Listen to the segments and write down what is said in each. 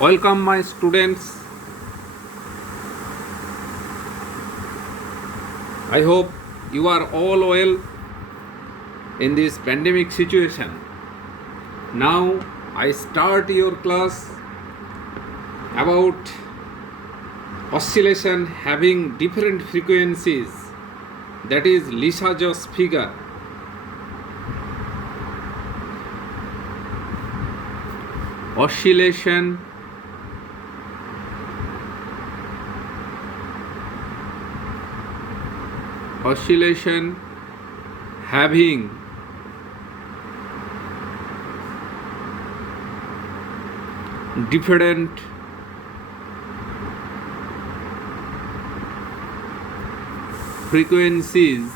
Welcome, my students. I hope you are all well in this pandemic situation. Now, I start your class about oscillation having different frequencies, that is Lissajous figure. Oscillation having different frequencies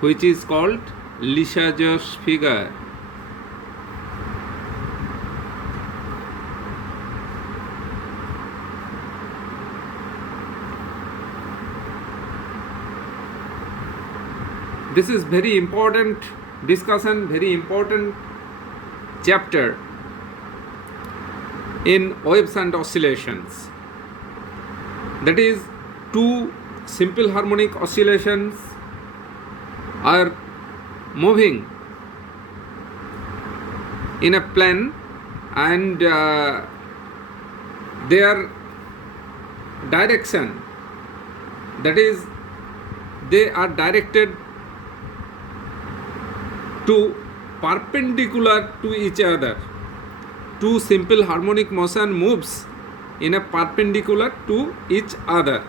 which is called Lissajous figure. This is very important discussion, very important chapter in waves and oscillations. That is, two simple harmonic oscillations are moving in a plane and their direction, that is, they are directed to perpendicular to each other. Two simple harmonic motion moves in a perpendicular to each other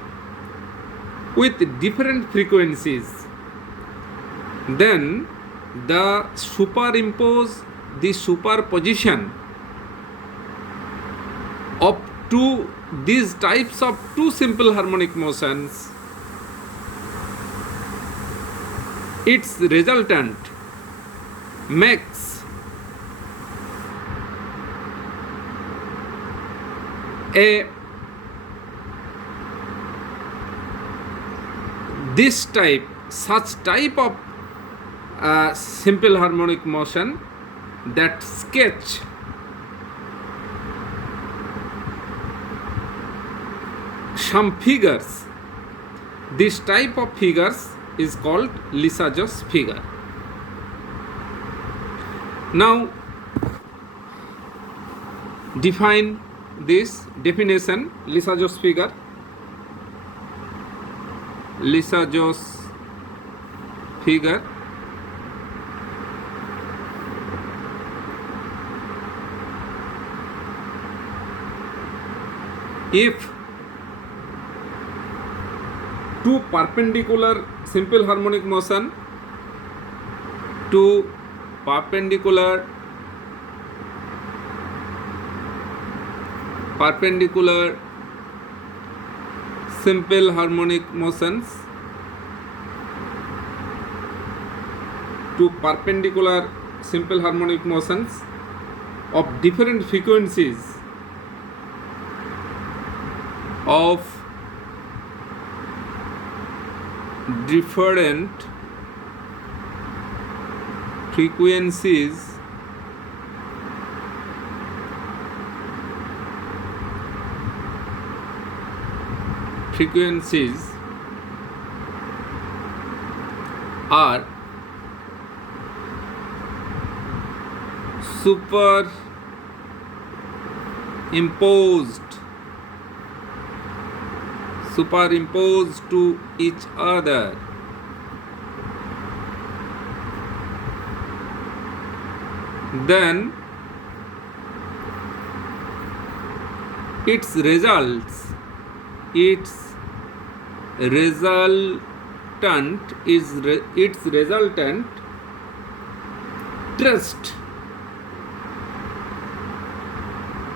with different frequencies. Then the superposition of these types of two simple harmonic motions, its resultant makes such type of simple harmonic motion that sketch some figures. This type of figures is called Lissajous figure. Now, define this definition. Lissajous figure. Lissajous figure if two perpendicular simple harmonic motion, two perpendicular simple harmonic motions, two perpendicular simple harmonic motions of different frequencies are superimposed to each other. Then its resultant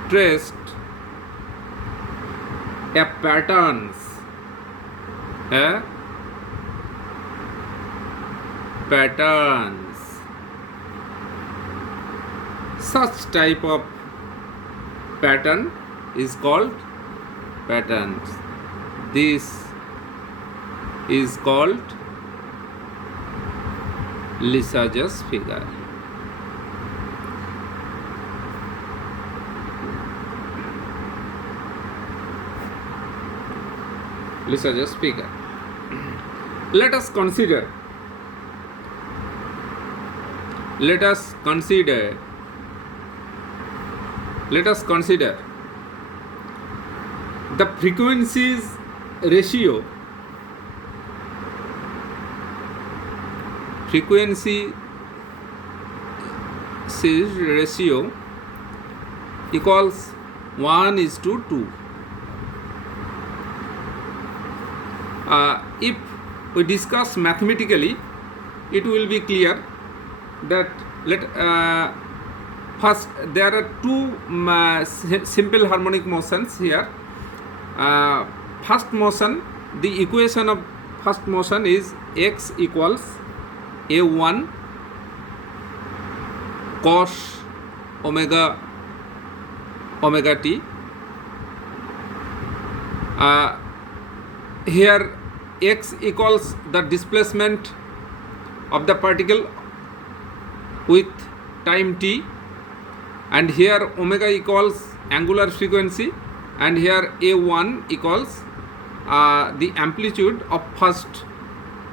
traced a patterns such type of pattern is called patterns. This is called Lissajous figure. Lissajous figure. Let us consider the frequencies ratio equals 1:2. If we discuss mathematically, it will be clear that first there are two simple harmonic motions here. First motion, the equation of first motion is x equals a1 cos omega t. Here x equals the displacement of the particle with time t, and here omega equals angular frequency, and here a1 equals the amplitude of first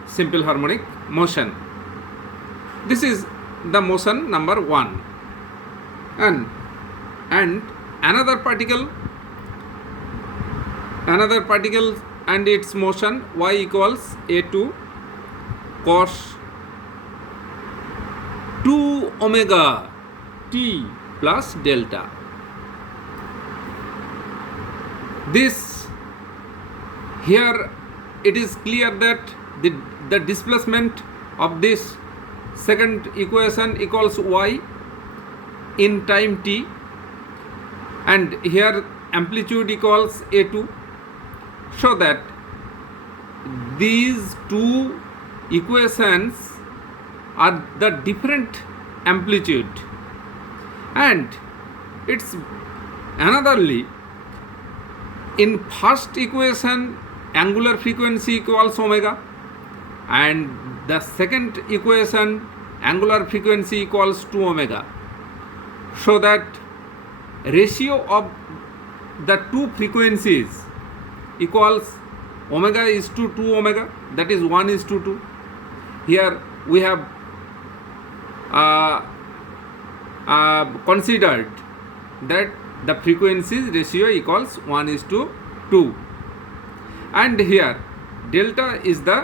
simple harmonic motion. This is the motion number 1, and another particle and its motion y equals a2 cos 2 omega t plus delta. This here it is clear that the displacement of this second equation equals y in time t, and here amplitude equals a2, so that these two equations are the different amplitude. And it's anotherly, in first equation angular frequency equals omega, and the second equation angular frequency equals 2 omega, so that ratio of the two frequencies equals omega is to 2 omega, that is 1:2. Here we have considered that the frequencies ratio equals 1:2, and here delta is the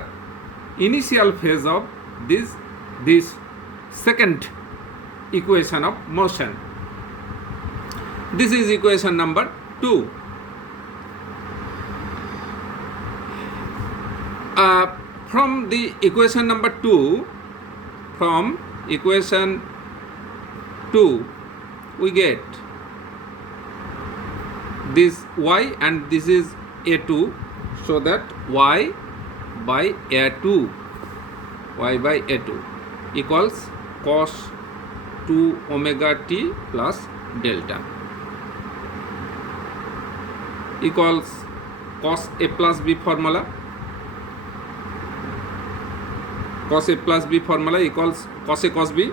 initial phase of this second equation of motion. This is equation number 2. From the equation number 2, we get this y, and this is a2, so that y by a2 equals cos 2 omega t plus delta equals cos a plus b formula. Cos a plus b formula equals cos a cos b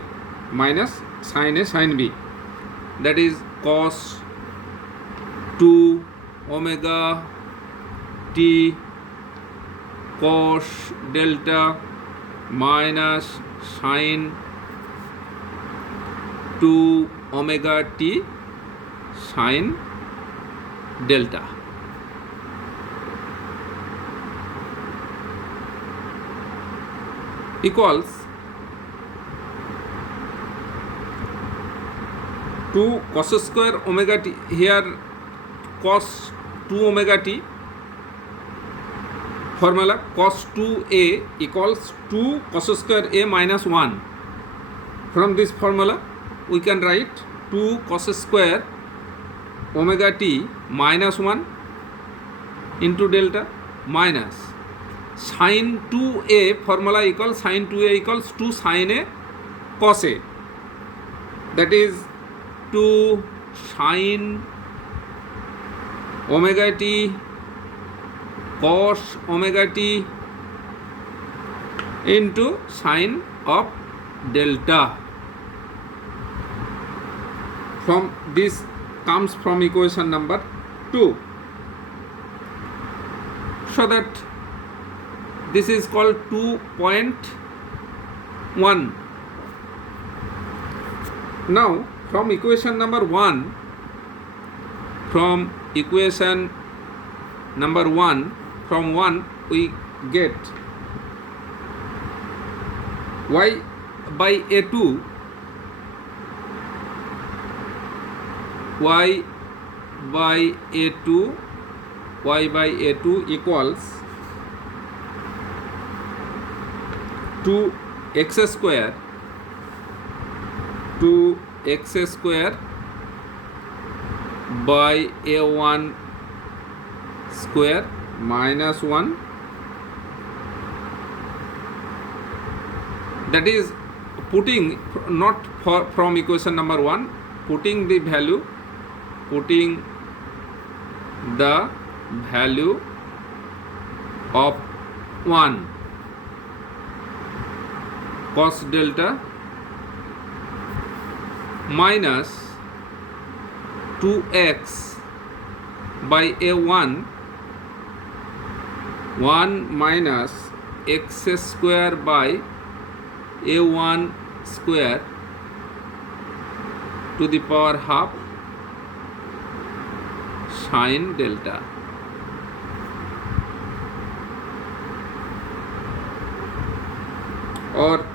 minus sin a sin b, that is cos 2 omega t cos delta minus sin 2 omega t sin delta. Equals 2 cos square omega t, here cos 2 omega t formula, cos 2a equals 2 cos square a minus 1. From this formula we can write 2 cos square omega t minus 1 into delta minus sin 2a formula equals sin 2a equals 2 sin a cos a, that is 2 sin omega t cos omega t into sin of delta. From this comes from equation number 2. So that this is called 2.1. Now from equation number 1, from 1 we get y by a2 equals 2x square by a1 square minus 1. That is putting not from equation number 1, putting the value of 1 cos delta minus 2x by a1 1 minus x square by a1 square to the power half sin delta. Or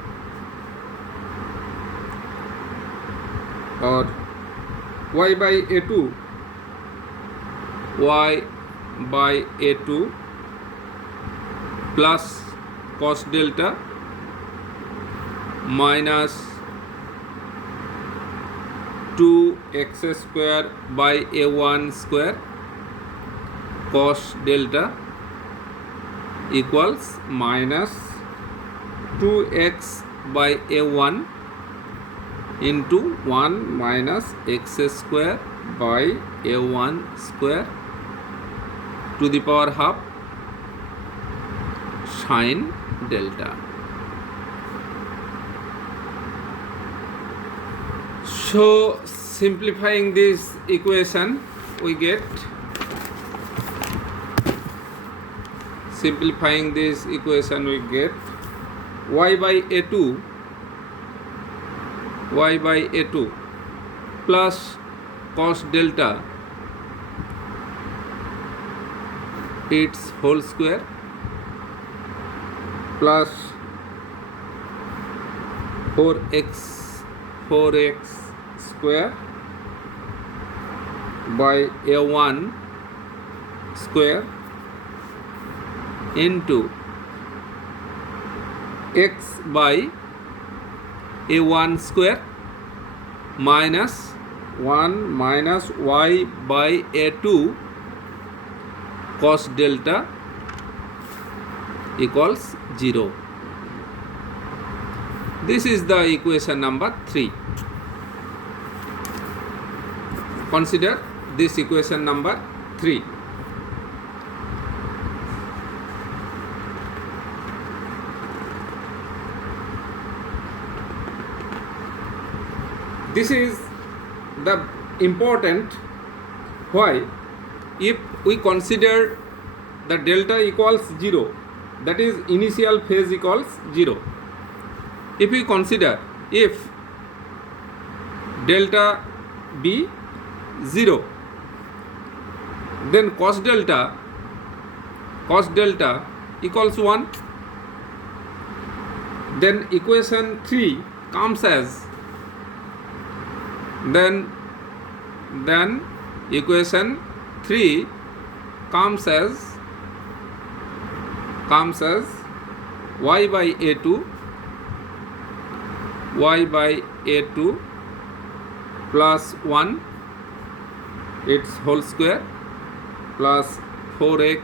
y by a2 plus cos delta minus 2x square by a1 square cos delta equals minus 2x by a1 into 1 minus x square by a1 square to the power half sin delta. So simplifying this equation we get y by a2 plus cos delta its whole square plus 4x square by a1 square into x by a1 square minus 1 minus y by a2 cos delta equals 0. This is the equation number 3. Consider this equation number 3. This is the important why if we consider the delta equals 0, that is initial phase equals 0. If we consider if delta be 0, then cos delta equals 1, then equation 3 comes as then equation 3 comes as y by a2 plus 1 its whole square plus 4x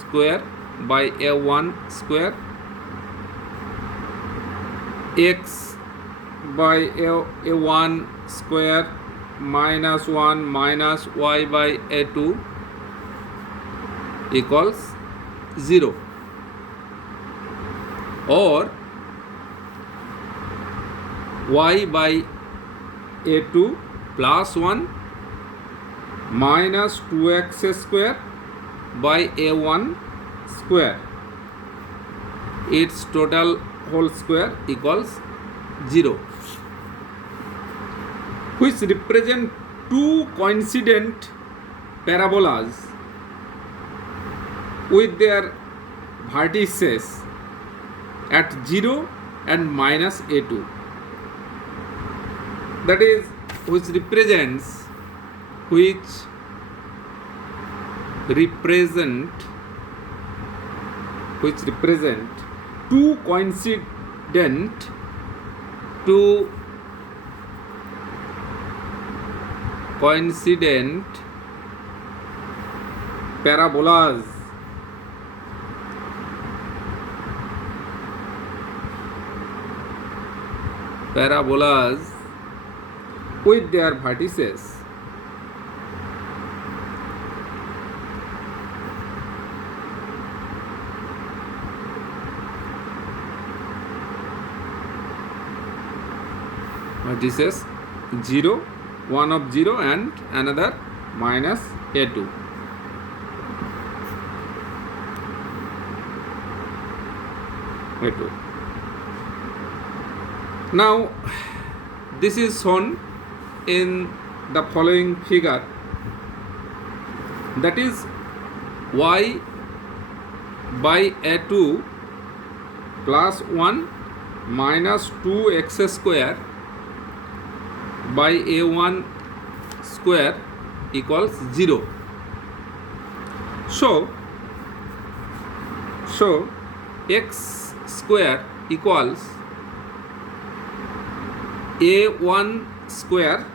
square by a1 square x by a1 square minus 1 minus y by a2 equals 0. Or y by a2 plus 1 minus 2x square by a1 square, its total whole square equals 0, which represent two coincident parabolas with their vertices at 0 and minus a2, that is, which represent two coincident parabolas with their vertices vertices 0, 1 of 0 and another minus a2. Now this is shown in the following figure, that is y by a2 plus 1 minus 2x square by a1 square equals 0. So x square equals a1 square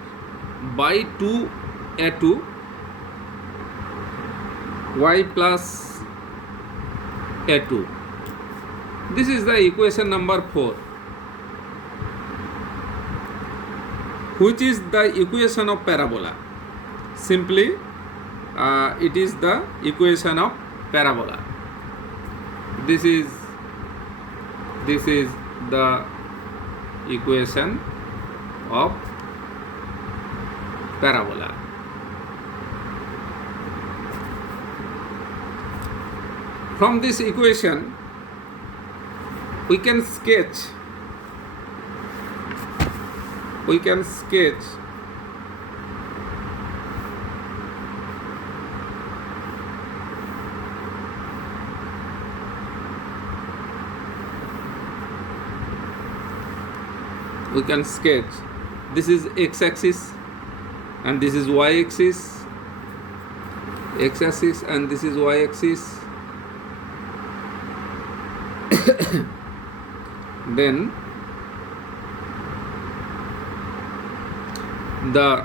by 2a2 y plus a2. This is the equation number 4, which is the equation of parabola. Simply it is the equation of parabola. This is the equation of parabola. From this equation we can sketch this is x-axis and this is y-axis, x-axis and this is y-axis. Then the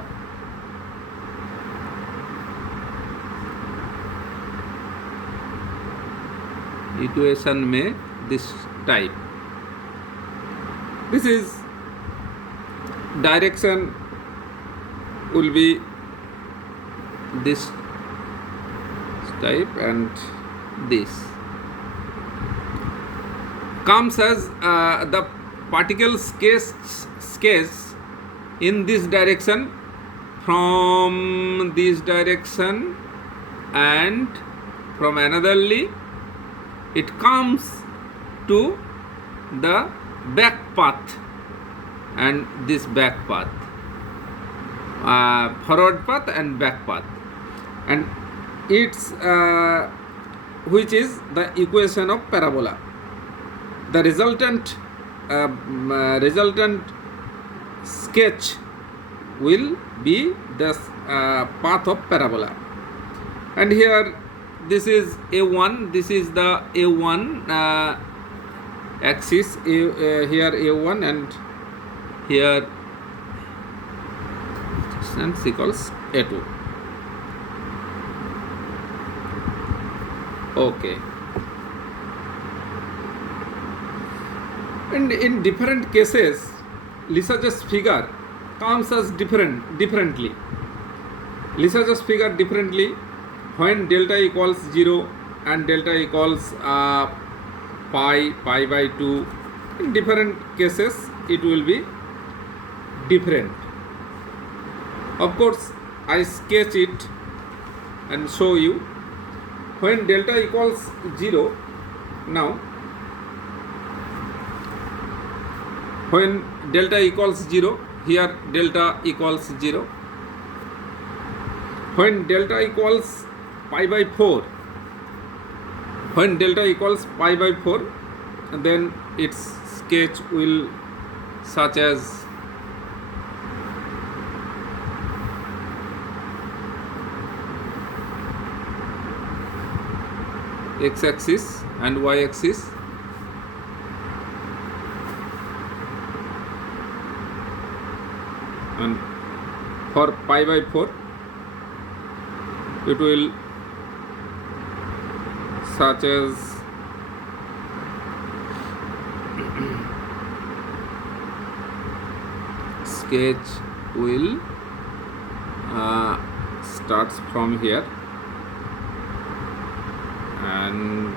equation may this type. This is direction will be this type and this comes as the particle sketch in this direction, from this direction and from anotherly it comes to the back path and this back path, forward path and back path, and it's which is the equation of parabola. The resultant sketch will be the path of parabola. And here this is a1, this is the a1 axis, here a1 and here distance equals a2. Okay. And in different cases, Lissajous figure comes as differently. Lissajous figure differently when delta equals 0 and delta equals pi by 2. In different cases, it will be different. Of course, I sketch it and show you. When delta equals 0, now when delta equals 0, here delta equals 0. When delta equals pi by 4, when delta equals pi by 4, then its sketch will such as x-axis and y-axis. And for pi by 4, it will such as sketch will starts from here and